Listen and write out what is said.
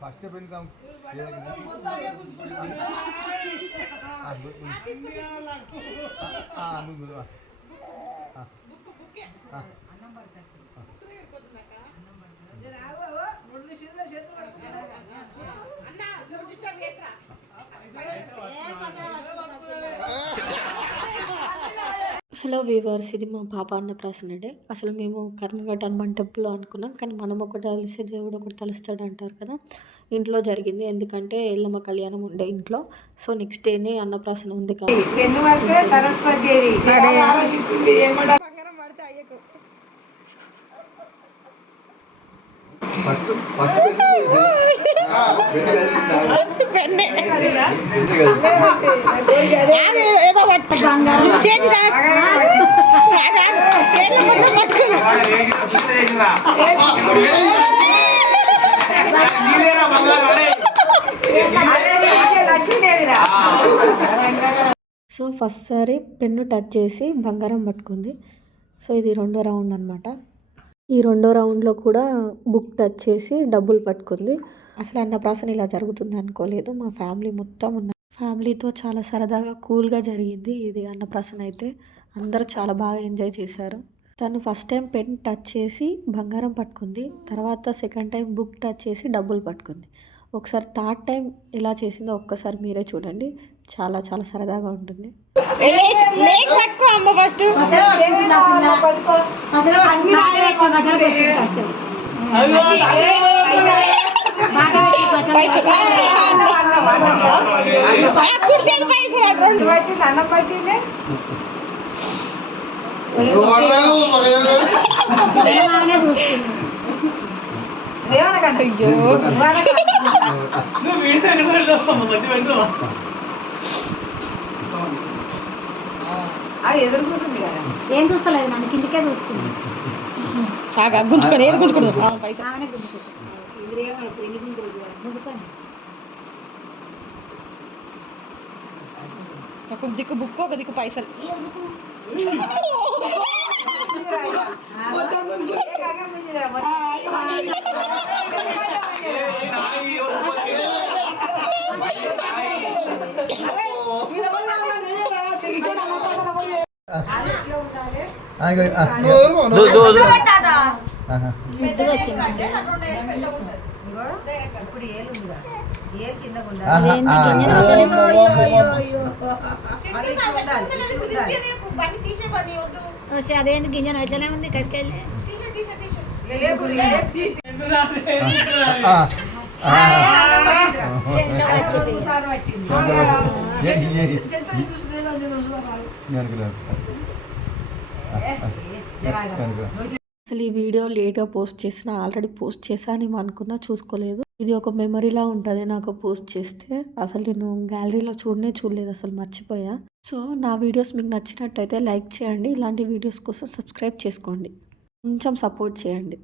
First pen hello weavers, ఇది మా పాప అన్నప్రాసన డే. అసలు మేము కర్మగడ్డ హనుమాన్ టెంపుల్ అనుకున్నాం, కానీ మనం ఒకటి తలిస్తే దేవుడు ఒకటి తలుస్తాడు అంటారు కదా. ఇంట్లో జరిగింది, ఎందుకంటే ఎల్లమ్మ కళ్యాణం ఉండే ఇంట్లో. సో నెక్స్ట్ డేనే అన్నప్రాసన ఉంది కాబట్టి సో ఫస్ట్ సారి పెన్ను టచ్ చేసి బంగారం పట్టుకుంది. సో ఇది రెండో రౌండ్ అనమాట. ఈ రెండో రౌండ్లో కూడా బుక్ టచ్ చేసి డబ్బులు పట్టుకుంది. అసలు అన్నప్రాసన ఇలా జరుగుతుంది అనుకోలేదు. మా ఫ్యామిలీ మొత్తం ఉన్న ఫ్యామిలీతో చాలా సరదాగా కూల్గా జరిగింది ఇది అన్నప్రాసన. అయితే అందరూ చాలా బాగా ఎంజాయ్ చేశారు. తను ఫస్ట్ టైం పెన్ టచ్ చేసి బంగారం పట్టుకుంది, తర్వాత సెకండ్ టైం బుక్ టచ్ చేసి డబ్బులు పట్టుకుంది. ఒకసారి థర్డ్ టైం ఎలా చేసిందో ఒక్కసారి మీరే చూడండి, చాలా చాలా సరదాగా ఉంటుంది. అవి ఎదురు కూర్చుంది కదా, ఏం చూస్తలేదు, నన్ను కిందికే చూస్తుంది. గుంజుకొని ఏది గుంజుకుంటుంది పైసా ఆమెనే గుంజుకుంటుంది. ఎన్ని గుంజుకొని ఒక దిక్కు బుక్, ఒక దిక్కు పైసలు. అదేంటి గింజను ఎట్లనే ఉంది కట్టుకెళ్ళి అసలు ఈ వీడియో లేట్గా పోస్ట్ చేసిన, ఆల్రెడీ పోస్ట్ చేశానేమో అనుకున్నా, చూసుకోలేదు. ఇది ఒక మెమరీలా ఉంటుంది నాకు పోస్ట్ చేస్తే. అసలు నేను గ్యాలరీలో చూడలేదు, అసలు మర్చిపోయా. సో నా వీడియోస్ మీకు నచ్చినట్టయితే లైక్ చేయండి, ఇలాంటి వీడియోస్ కోసం సబ్స్క్రైబ్ చేసుకోండి, కొంచెం సపోర్ట్ చేయండి.